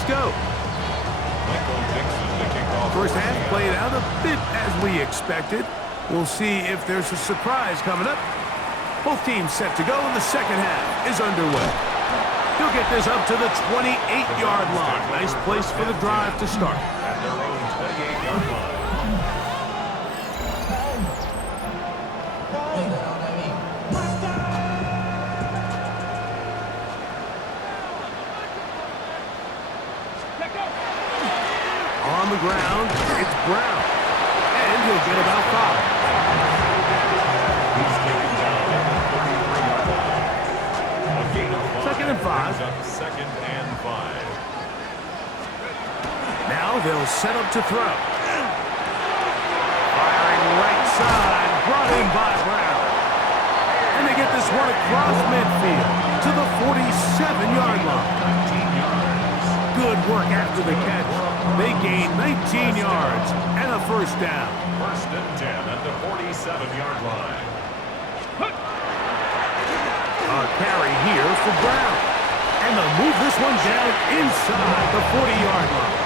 Let's go. First half played out a bit as we expected. We'll see if there's a surprise coming up. Both teams set to go, and the second half is underway. He'll get this up to the 28-yard line. Nice place for the drive to start. At their own 28-yard line. On the ground, it's Brown. And he'll get about 5. He's taken down at the 33-yard line. A gain of 5. Second and 5. Brings up second and 5. Now they'll set up to throw. Firing right side, brought in by Brown. And they get this one across midfield to the 47-yard line. 19 yards. Good work after the catch. They gain 19 yards and a first down. First and 10 at the 47-yard line. A carry here for Brown. And they'll move this one down inside the 40-yard line.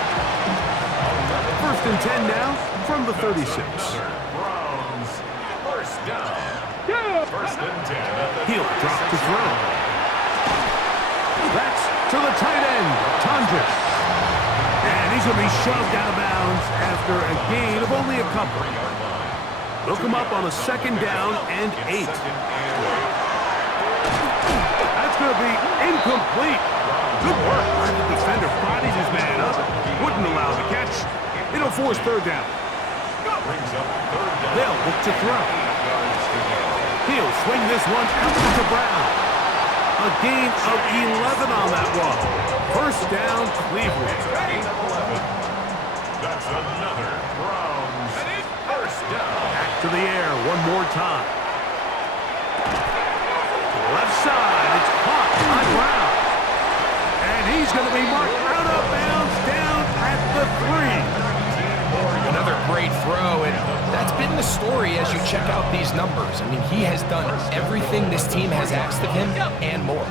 First and 10 now from the 36. Browns. First down. First and 10 at the He'll drop to 36 throw. yard line. That's to the tight end, Tondres. And he's going to be shoved out of bounds after a gain of only a couple. 3-yard line. They'll come up on a second down and 8. Second and 8. That's going to be incomplete. Good work. The defender bodies his man up. Wouldn't allow the catch. It'll force third down. Brings up third down. They'll look to throw. 8 yards to go. He'll swing this one out to Brown. A gain of 11 on that one. First down, Cleveland. Gain of 11. That's another Browns first down. Back to the air one more time. Left side, it's caught by Brown. And he's going to be marked out of bounds down at the 3. Another great throw, and that's been the story as you check out these numbers. I mean, he has done everything this team has asked of him and more.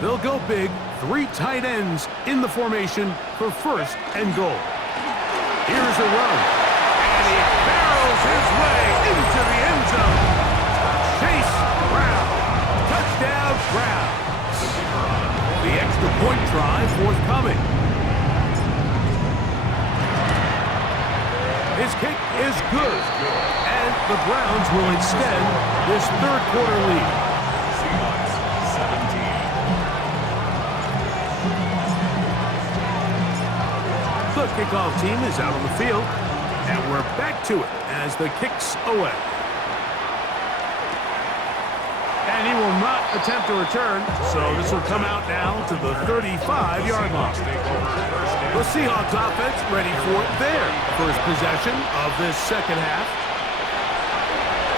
They'll go big, 3 tight ends in the formation for first and goal. Here's a run, and he barrels his way into the end zone. Chase Brown. Touchdown, Brown. The extra point try forthcoming. His kick is good, and the Browns will extend this third quarter lead. Seahawks 17. The kickoff team is out on the field, and we're back to it as the kick's away. And he will not attempt to return, so this will come out now to the 35-yard line. The Seahawks offense ready for their first possession of this second half.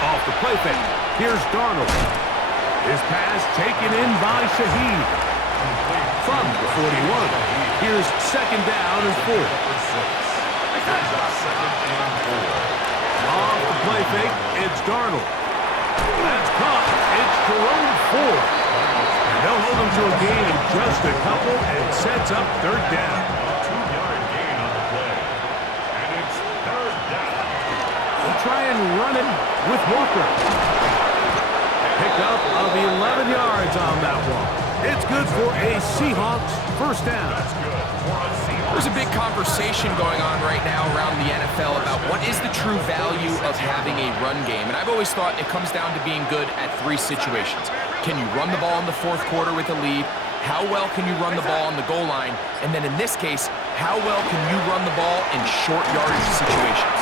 Off the play fake, here's Darnold. His pass taken in by Shaheed. From the 41, here's second down and 4. Off the play fake, it's Darnold. That's caught. It's Jerome Ford. And they'll hold him to a gain of just a couple and sets up third down. A 2-yard gain on the play. And it's third down. They'll try and run it with Walker. Pickup of 11 yards on that one. It's good for a Seahawks first down. That's good for a Seahawks. There's a big conversation going on right now around the NFL about what is the true value of having a run game. And I've always thought it comes down to being good at 3 situations. Can you run the ball in the fourth quarter with a lead? How well can you run the ball on the goal line? And then in this case, how well can you run the ball in short yardage situations?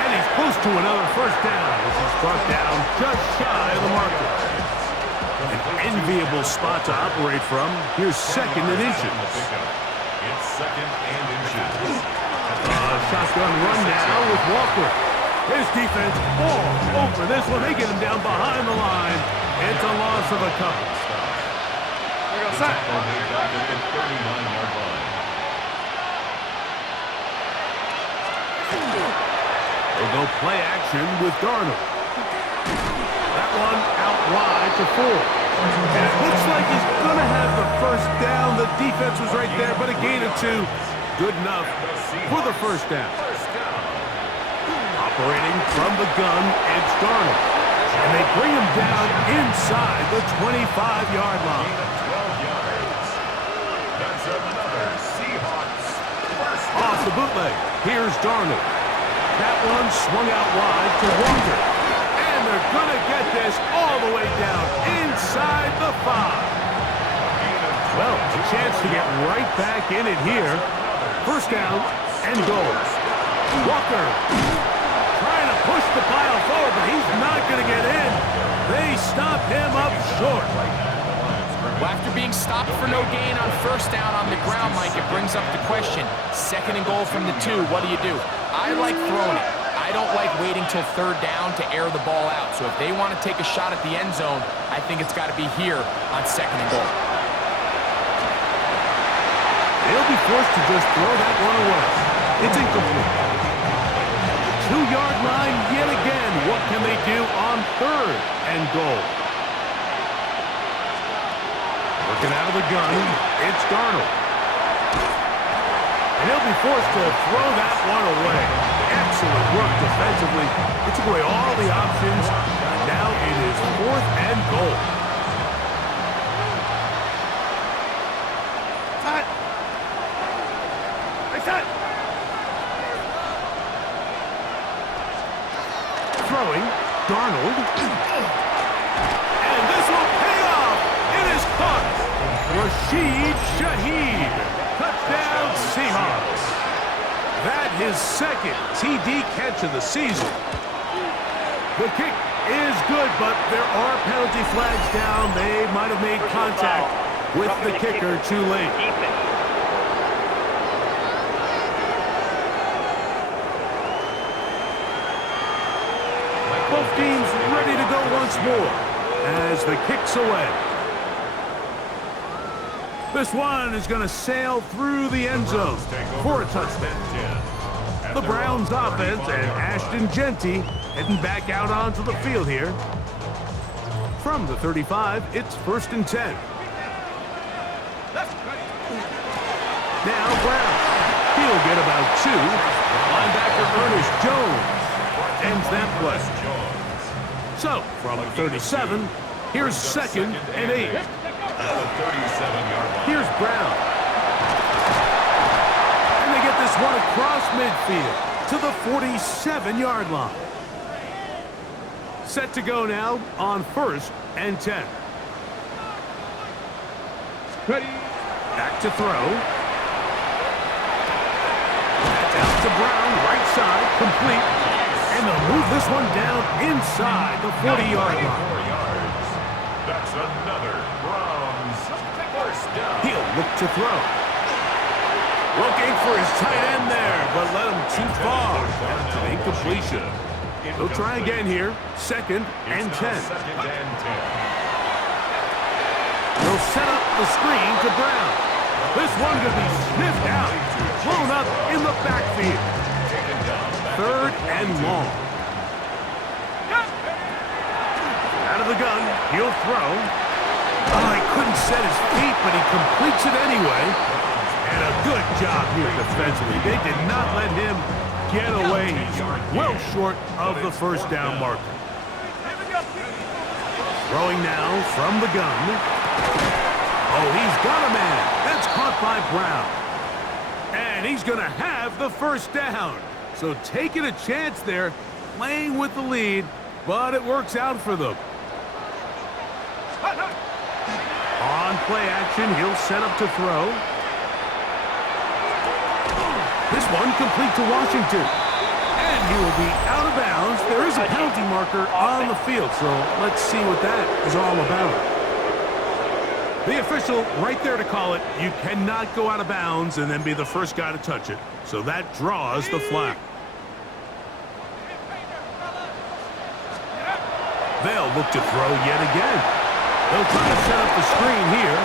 And he's close to another first down as he's brought down just shy of the marker. An enviable spot to operate from. Here's second and inches. It's second and inches. Shotgun run now with Walker. His defense all over this one. They get him down behind the line. It's a loss of a couple. Tackle made back at the 39-yard line. They'll go play action with Darnold. That one out wide to 4. And it looks like he's going to have the first down. The defense was right there, but a gain of 2. Good enough for the first down. Operating from the gun, it's Darnold. And they bring him down inside the 25-yard line. 12 yards. That's another Seahawks first down. Off the bootleg, here's Darnold. That one swung out wide to Walker. And they're going to get this all the way down inside the 5. Well, a chance to get right back in it here. First down and goal. Walker trying to push the pile forward, but he's not going to get in. They stop him up short. Well, after being stopped for no gain on first down on the ground, Mike, it brings up the question. Second and goal from the 2, what do? I like throwing it. I don't like waiting till third down to air the ball out. So if they want to take a shot at the end zone, I think it's got to be here on second and goal. They'll be forced to just throw that one away. It's incomplete. 2-yard line yet again. What can they do on third and goal? Working out of the gun, it's Darnold. And he'll be forced to throw that one away. Excellent work defensively. It took away all the options. And now it is fourth and goal. Cut. Cut. Throwing, Darnold. And this will pay off. It is caught. Rashid Shaheed. Touchdown, Seahawks. That his second TD catch of the season. The kick is good, but there are penalty flags down. They might have made contact with the kicker too late. Both teams ready to go once more as the kick's away. This one is going to sail through the end zone for a touchdown. The Browns offense and Ashton Genty heading back out onto the field here. From the 35, it's first and 10. Now Brown. He'll get about 2. Linebacker Ernest Jones ends that play. So, from the 37, here's second and 8. Here's Brown. And they get this one across midfield to the 47-yard line. Set to go now on first and 10. Ready. Back to throw. That's out to Brown, right side, complete. And they'll move this one down inside the 40-yard line. That's another Browns first down. He'll look to throw. Looking for his tight end there, but led him too far. That's an incompletion. They'll try again here. Second and 10. They'll set up the screen to Brown. This one could be sniffed out. Blown up in the backfield. Third and long. Out of the gun, he'll throw. Oh, he couldn't set his feet, but he completes it anyway. And a good job here defensively. They did not let him get away. He's well short of the first down marker. Throwing now from the gun. Oh, he's got a man. That's caught by Brown. And he's going to have the first down. So taking a chance there, playing with the lead, but it works out for them. On play action, he'll set up to throw. This one complete to Washington. And he will be out of bounds. There is a penalty marker on the field, so let's see what that is all about. The official right there to call it. You cannot go out of bounds and then be the first guy to touch it. So that draws the flag. They'll look to throw yet again. They'll try to set up the screen here.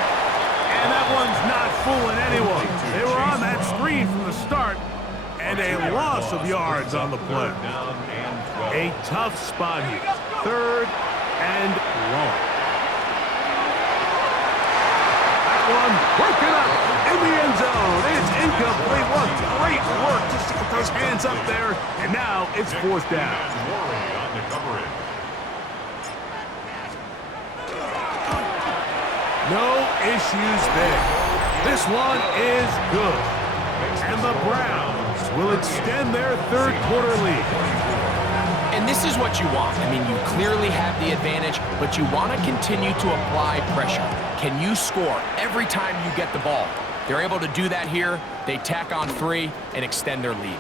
And that one's not fooling anyone. They were on that screen from the start. And a loss of yards on the play. A tough spot here. Third and long. one broken up in the end zone. It's incomplete. What great work just to get those hands up there. And now it's fourth down. On the coverage. No issues there. This one is good. And the Browns will extend their third quarter lead. And this is what you want. I mean, you clearly have the advantage, but you want to continue to apply pressure. Can you score every time you get the ball? They're able to do that here. They tack on 3 and extend their lead.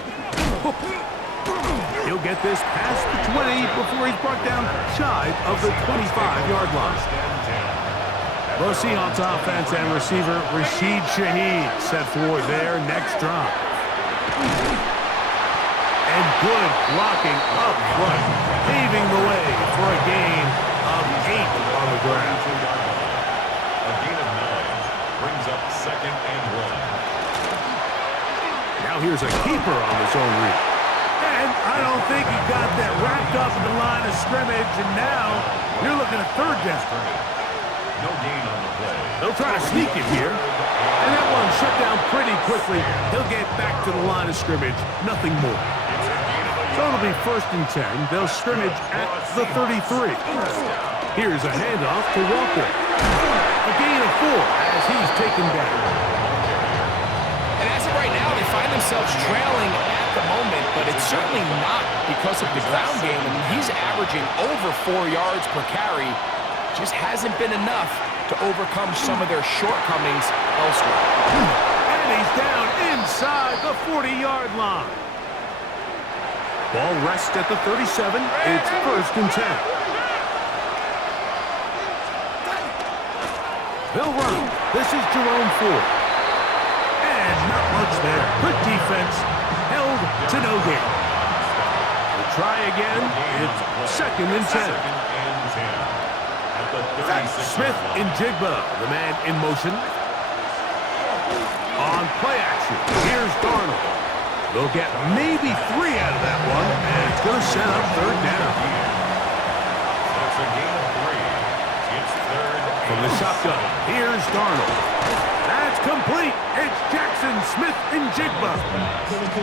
He'll get this past the 20 before he's brought down shy of the 25-yard line. The Seahawks offense and receiver Rashid Shaheed set for their next drive. And good blocking up front, paving the way for a gain of 8 on the ground. A gain of 9 brings up 2nd and 1. Now here's a keeper on his own read. And I don't think he got that wrapped up in the line of scrimmage, and now you're looking at third down. No gain on the play. They'll try to sneak it here. And that one shut down pretty quickly. He'll get back to the line of scrimmage. Nothing more. So it'll be 1st and 10. They'll scrimmage at the 33. Here's a handoff to Walker. A gain of 4 as he's taken down. And as of right now, they find themselves trailing at the moment, but it's certainly not because of the ground game. I mean, he's averaging over 4 yards per carry. Just hasn't been enough to overcome some of their shortcomings elsewhere. And he's down inside the 40-yard line. Ball rests at the 37. It's 1st and 10. They'll run. This is Jerome Ford. And not much there. Good defense. Held to no gain. We'll try again. It's 2nd and 10. Smith in Jigba, the man in motion. On play action, here's Darnold. They'll get maybe 3 out of that one, and it's going to set up third down. That's a gain of 3. It's 3rd. From the shotgun, here's Darnold. That's complete. It's Jackson Smith in Jigba.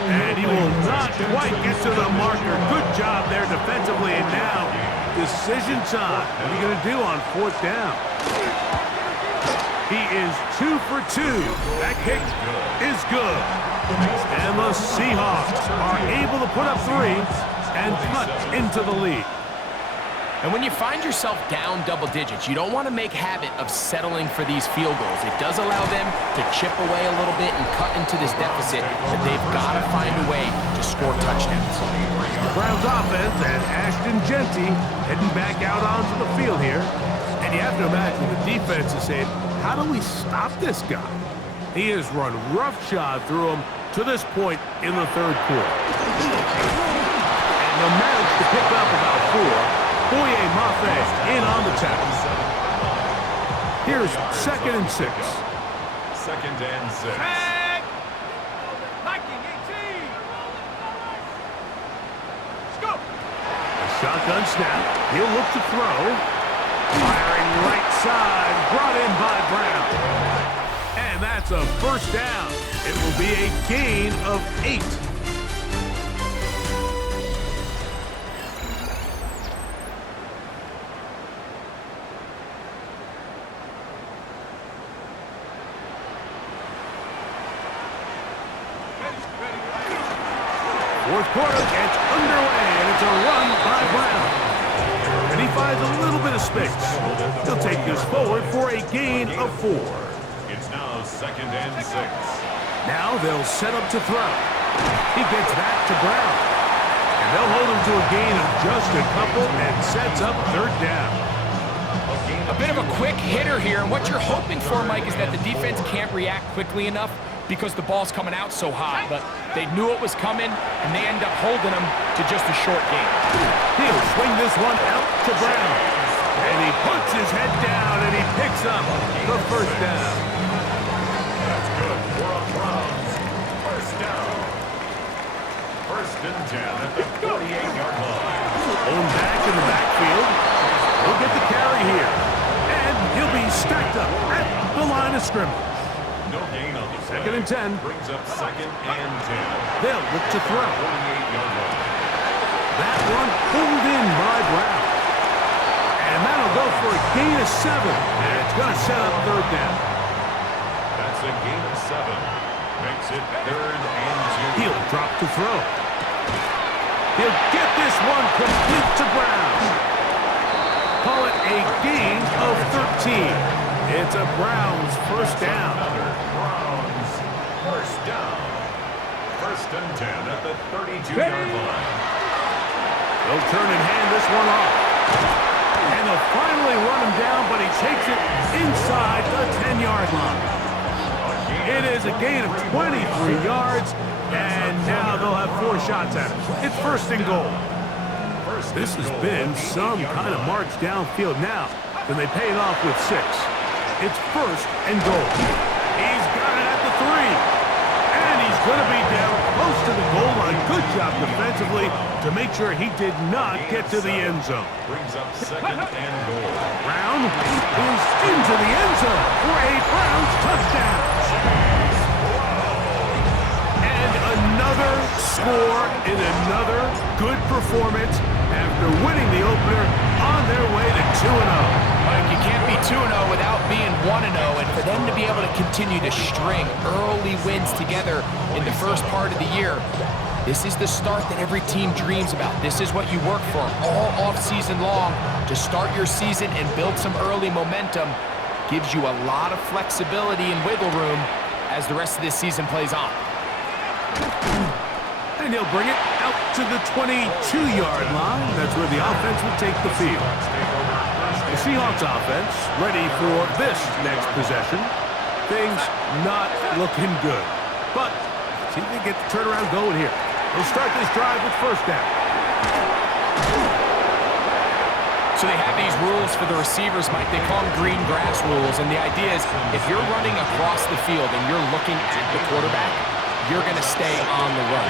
And he will not quite get to the marker. Good job there defensively, and now decision time. What are you going to do on 4th down? He is 2 for 2. That kick is good. And the Seahawks are able to put up 3 and cut into the lead. And when you find yourself down double digits, you don't want to make habit of settling for these field goals. It does allow them to chip away a little bit and cut into this deficit, but they've got to find a way to score touchdowns. The Browns offense and Ashton Genty heading back out onto the field here. And you have to imagine the defense is saying, how do we stop this guy? He has run roughshod through him to this point in the 3rd quarter. And they'll manage to pick up about 4. Boye Mafe in on the tackle. Here's 2nd and 6. 2nd and 6. Shotgun snap. He'll look to throw. Firing right side. Brought in by Brown. And that's a 1st down. It will be a gain of 8. Fourth quarter gets underway, and it's a run by Brown. And he finds a little bit of space. He'll take this forward for a gain of 4. It's now 2nd and 6. Now they'll set up to throw. He gets that to Brown. And they'll hold him to a gain of just a couple and sets up 3rd down. A bit of a quick hitter here, and what you're hoping for, Mike, is that the defense can't react quickly enough because the ball's coming out so hot, but they knew it was coming, and they end up holding them to just a short gain. He'll swing this one out to Brown. And he puts his head down, and he picks up the 1st down. That's good for a Browns. 1st down. 1st and 10 at the 48-yard line. Owned back in the backfield. He'll get the carry here. And he'll be stacked up at the line of scrimmage. No gain on the play. 2nd and 10. Brings up 2nd and 10. They'll look to throw. 48-yard line. That one pulled in by Brown. And that'll go for a gain of 7. And it's going to set up 3rd down. That's a gain of 7. Makes it 3rd and 2. He'll drop to throw. He'll get this one complete to Brown. Call it a gain of 13. It's a Browns first down. Browns first down. 1st and 10 at the 32-yard line. They'll turn and hand this one off. And they'll finally run him down, but he takes it inside the 10-yard line. It is a gain of 23 yards, and now they'll have 4 shots at it. It's 1st and goal. This has been some kind of march downfield now. Then they pay it off with 6. It's 1st and goal. He's got it at the 3. And he's going to be down close to the goal line. Good job defensively to make sure he did not get to the end zone. Brings up 2nd and goal. Brown is into the end zone for a Browns touchdown. And another score in another good performance after winning the opener on their way to 2-0. Mike, you can't be 2-0 without being 1-0, and for them to be able to continue to string early wins together in the first part of the year, this is the start that every team dreams about. This is what you work for all off-season long to start your season and build some early momentum. Gives you a lot of flexibility and wiggle room as the rest of this season plays on. And he'll bring it out to the 22-yard line. That's where the offense will take the field. The Seahawks offense ready for this next possession. Things not looking good. But see if they get the turnaround going here. They'll start this drive with 1st down. So they have these rules for the receivers, Mike. They call them green grass rules. And the idea is if you're running across the field and you're looking at the quarterback, you're going to stay on the run.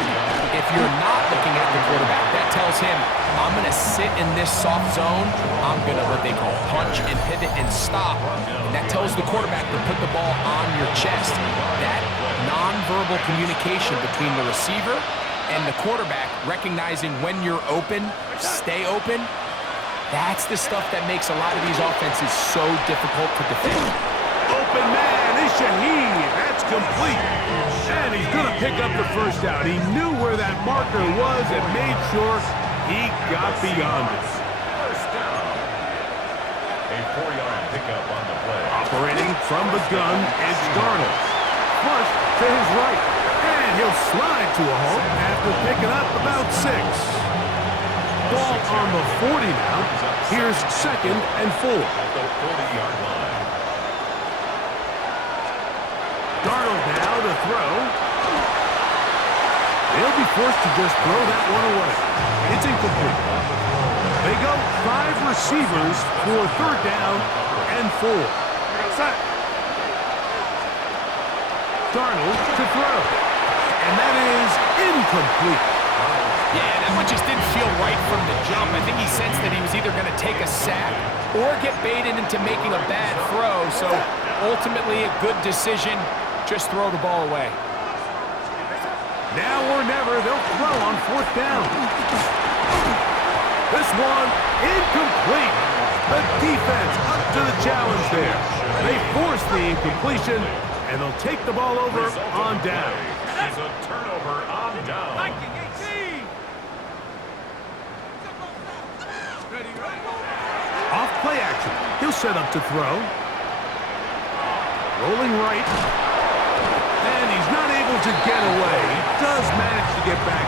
If you're not looking at the quarterback, that tells him, I'm going to sit in this soft zone. I'm going to what they call punch and pivot and stop. And that tells the quarterback to put the ball on your chest. That nonverbal communication between the receiver and the quarterback, recognizing when you're open, stay open, that's the stuff that makes a lot of these offenses so difficult to defend. Open man is Shaheed. That's complete. And he's going to pick up the 1st down. He knew where that marker was and made sure he got beyond it. 1st down. A 4-yard pickup on the play. Operating from the gun is Darnold. Flush to his right. And he'll slide to a halt after picking up about 6. Ball on the 40 now. Here's 2nd and 4. At the 40-yard line. Darnold now to throw. They'll be forced to just throw that one away. It's incomplete. They go 5 receivers for 3rd down and 4. Set. Darnold to throw. And that is incomplete. Yeah, that one just didn't feel right from the jump. I think he sensed that he was either going to take a sack or get baited into making a bad throw. So ultimately a good decision. Just throw the ball away. Now or never, they'll throw on 4th down. This one incomplete. The defense up to the challenge there. They force the incompletion, and they'll take the ball over on down. Is a turnover on down. Off play action. He'll set up to throw. Rolling right. And he's not able to get away. He does manage to get back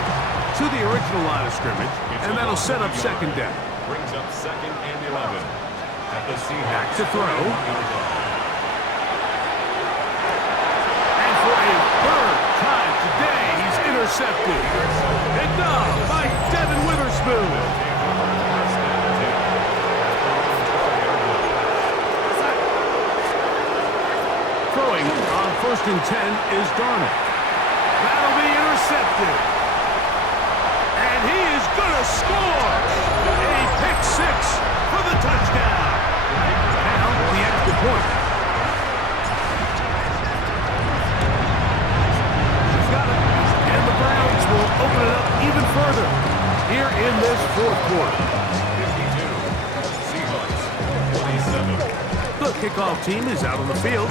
to the original line of scrimmage, and that'll set up 2nd down. Brings up 2nd and 11. At the Seahawks. Back to throw. And for a 3rd time today, he's intercepted. Picked up by Devin Witherspoon. Throwing on 1st and 10 is Darnold. That'll be intercepted. And he is going to score. A pick 6 for the touchdown. Now the extra point. further here in this fourth quarter. 52. Seahawks, 27. The kickoff team is out on the field,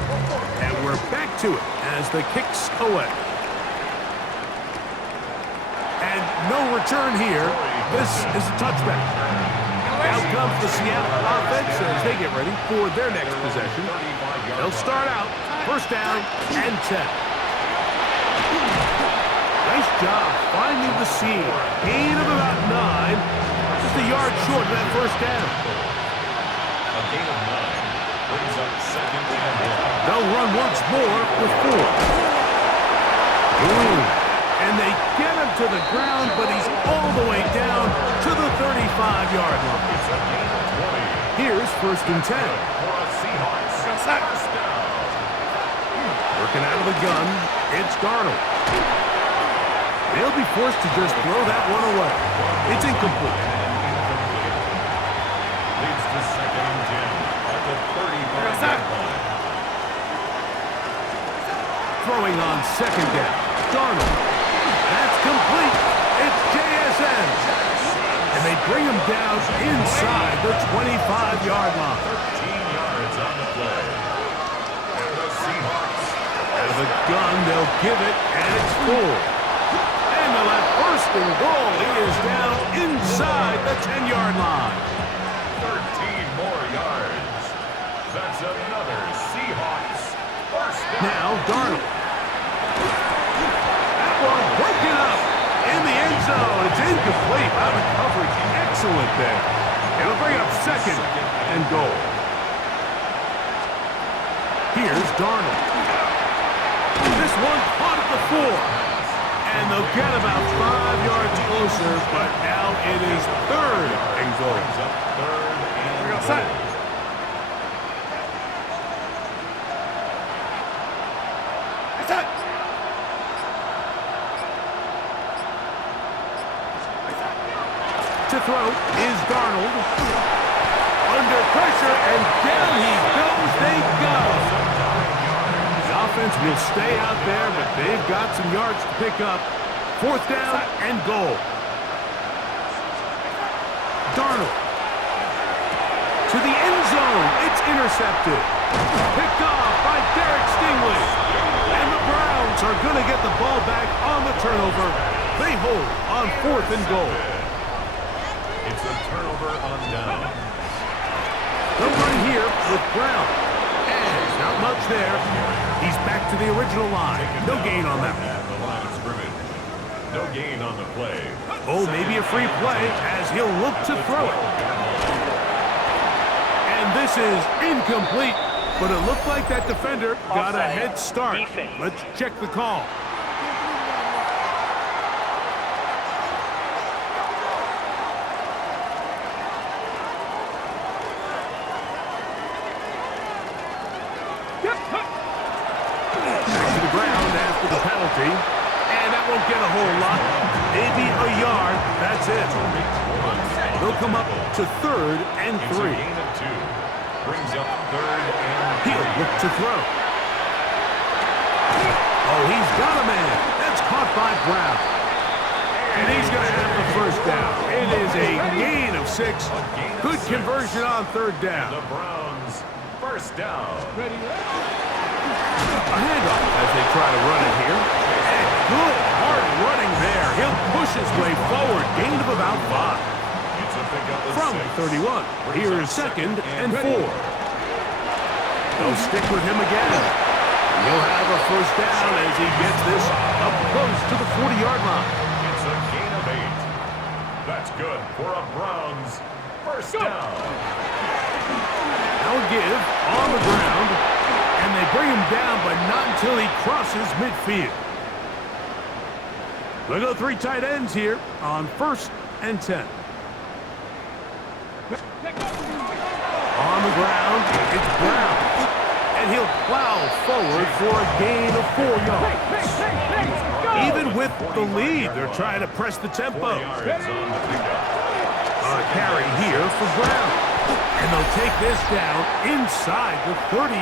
and we're back to it as the kick's away. And no return here. This is a touchback. Out comes the Seattle offense as they get ready for their next possession. They'll start out first down and 10. Nice job finding the seam. Gain of about 9. Just a yard short of that first down. A gain of 9 brings up second and 1. They'll run once more with 4. And they get him to the ground, but he's all the way down to the 35-yard line. It's a gain of 20. Here's first and 10. For a Seahawks first down. Working out of the gun, it's Darnold. They'll be forced to just throw that one away. It's incomplete. Leads to second and 10 at the 35-yard line. Throwing on second down, Darnold. That's complete. It's JSN. And they bring him down inside the 25-yard line. 13 yards on the play. And the Seahawks. Out of the gun, they'll give it, and it's full. And they'll have first and goal. He is down inside the 10-yard line. 13 more yards. That's another Seahawks first down. Now, Darnold. That one broken up in the end zone. It's incomplete. Out of coverage. Excellent there. It'll bring up second and goal. Here's Darnold. This one caught at the 4. And they'll get about 5 yards closer, but now it is third and goal. Brings up third and goal. To throw is Darnold. Under pressure, and down he goes. They go. The offense will stay out there, but they've got some yards to pick up. Fourth down and goal. Darnold. To the end zone. It's intercepted. Picked off by Derek Stingley. And the Browns are going to get the ball back on the turnover. They hold on fourth and goal. It's a turnover on down. They'll run here with Brown. And not much there. He's back to the original line. No gain on that. At the line of scrimmage. No gain on the play. Oh, maybe a free play as he'll look to throw it. And this is incomplete. But it looked like that defender got a head start. Let's check the call. And that won't get a whole lot. Maybe a yard. That's it. They'll come up to third and 3. It's a gain of 2. Brings up third and 3. He'll look to throw. Oh, he's got a man. That's caught by Brown. And he's going to have the first down. It is a gain of 6. Good conversion on third down. The Browns first down. A handoff as they try to run it here. And good hard running there. He'll push his way forward. Gain of about 5. It's a pickup of From 6. 31. Here is second and 4. They'll stick with him again. He'll have a first down as he gets this up close to the 40-yard line. It's a gain of 8. That's good for a Browns first down. Now a give on the ground. And they bring him down, but not until he crosses midfield. They'll go 3 tight ends here on first and 10. On the ground, it's Brown. And he'll plow forward for a gain of 4 yards. Even with the lead, they're trying to press the tempo. 4 yards on the pickup. A carry here for Brown. And they'll take this down inside the 35.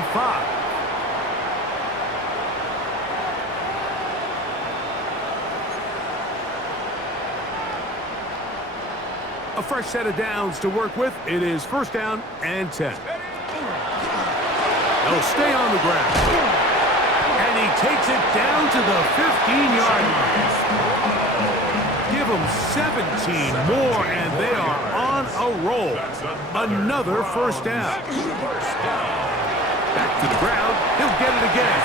A fresh set of downs to work with. It is first down and 10. They'll stay on the ground. And he takes it down to the 15-yard line. Give them 17 more, and they are on a roll. Another first down. Back to the ground. He'll get it again.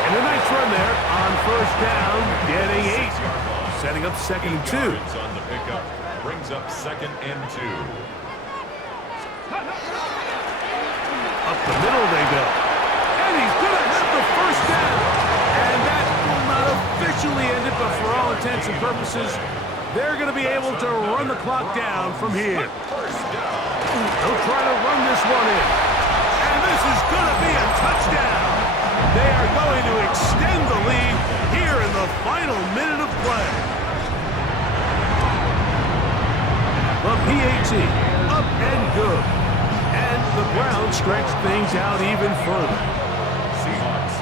And a nice run there on first down, getting 8. Setting up 2nd and 2. On the pickup brings up 2nd and 2. Up the middle they go. And he's going to have the first down. And that will not officially end it, but for all intents and purposes, they're going to be able to run the clock down from here. They'll try to run this one in. And this is going to be a touchdown. They are going to extend the lead here in the final minute of play. The PAT, up and good. And the Browns stretch things out even further. Seahawks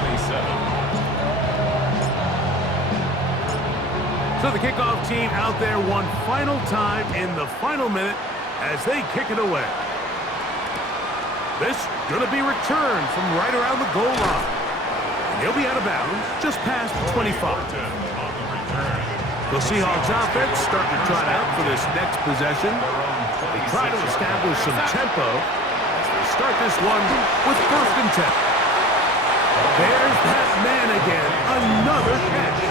27. So the kickoff team out there one final time in the final minute as they kick it away. This going to be returned from right around the goal line. And he'll be out of bounds just past the 25. The Seahawks offense starting to trot out for this next possession. They try to establish some tempo as they start this one with 1st and 10. There's that man again, another catch.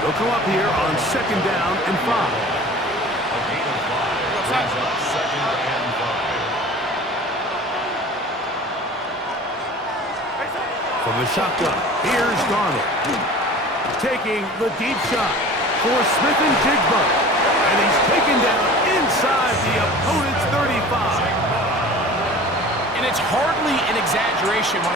They'll come up here on 2nd down and 5. A gain of 5 brings up 2nd and 5. From the shotgun, here's Darnold. Taking the deep shot for Smith and Jigba. And he's taken down inside the opponent's 35. And it's hardly an exaggeration when